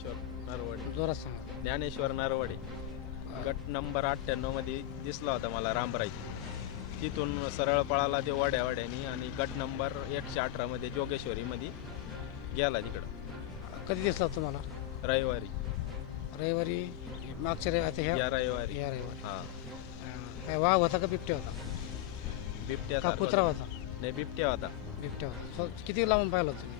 ज्ञानेश्वर नरवडे. जोरात सांगा. ज्ञानेश्वर नरवडे. गट नंबर 98 मध्ये दिसला होता मला रामराय. तिथून सरळ पळाला ते वाड्यावाड्यानी आणि गट नंबर 118 मध्ये जोगेश्वरीमध्ये गेला तिकडं. कधी दिसला होता तुम्हाला? रविवारी. रविवारी मागच्या रविवारी या रविवारी. या रविवारी. हां. काय वाघ होता का बिबट्या होता? बिबट्या का कुत्रा होता? नाही, बिबट्या होता. बिबट्या होता. किती लांबून पाहिलं होतं तुम्ही?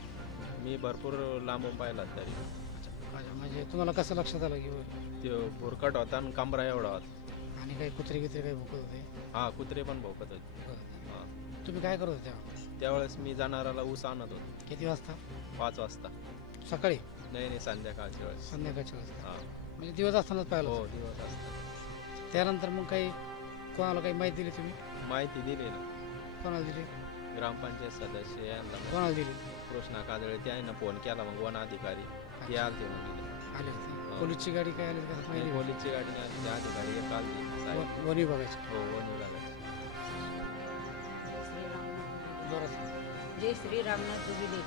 मी भरपूर लांबून पाहिला तरी. अच्छा, म्हणजे तुम्हाला कसं लक्षात आलं की तो भुरकट होता आणि कमरा एवढा होता. आणि काही कुत्रे गित्रे काही भुकत होते? हां, कुत्रे पण भोकत होते. हां. तुम्ही काय करत होते तेव्हा? त्यावेळेस मी जनावराला ऊस आणत होतो. किती वाजता? 5 वाजता. सकाळी? नाही, संध्याकाळच्या वेळेस. संध्याकाळच्या वाजता. हां. म्हणजे दिवस असतानाच पाहिलं हो, होतं? दिवस असतात. त्यानंतर मग काही कोणाला काही माहिती दिली तुम्ही? माहिती दिली ना. कोणाला दिली? ग्रामपंचायत सदस्य यांना. कोणाला दिली? कृष्णा काजळे त्यांना फोन केला. मग वन अधिकारी ते आलते. मग आले होते. पोलीसची गाडी काय आली का माहिती? पोलीसची गाडी नाही आली. त्या अधिकारी एक आलते साहेब. वन विभागाची. हो, वन विभागाची. जोरात सांगा. जय श्री रामनाथ जुबिले.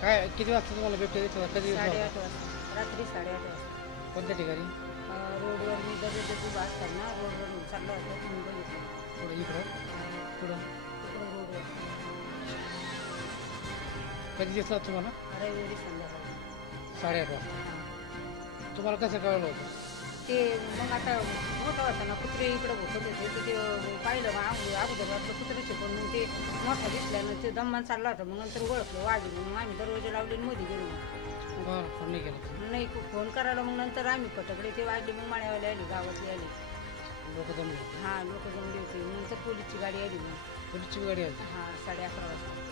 काय किती वाजता तुम्हाला बिबट्या दिसला? कधी दिसला? 8:30 वाजता, रात्री 8:30 वाजता. कोणत्या ठिकाणी? रोडवर मी दररोज उभा असताना रोडवर चालला होता म्हणून बघितलं. पुढं इकडं? पुढं? तिकडं रोडवर कधी दिसला तुम्हाला? रविवारी संध्याकाळी. 8:30 वाजता. तुम्हाला कसं कळलं होतं? ते मग आता मोठा होता ना, कुत्रे इकडं भोकत होते तर ते पाहिलं मग अगोदर वाटलं कुत्र्याचे, पण मग ते मोठा दिसल्यानं ते दम्मान चालला होता. मग नंतर ओळखलं वाघी. मग आम्ही दरवाजा लावले आणि मध्ये गेलो. फोन नाही केला? नाही, फोन करायला मग नंतर आम्ही पटकडे ते वाजले. मग माळ्यावाले आले, गावातले आले. लोक जमले? हां, लोक जमले होते. नंतर पोलीसची गाडी आली. मग पोलीसची गाडी आली? हां, 11:30 वाजता.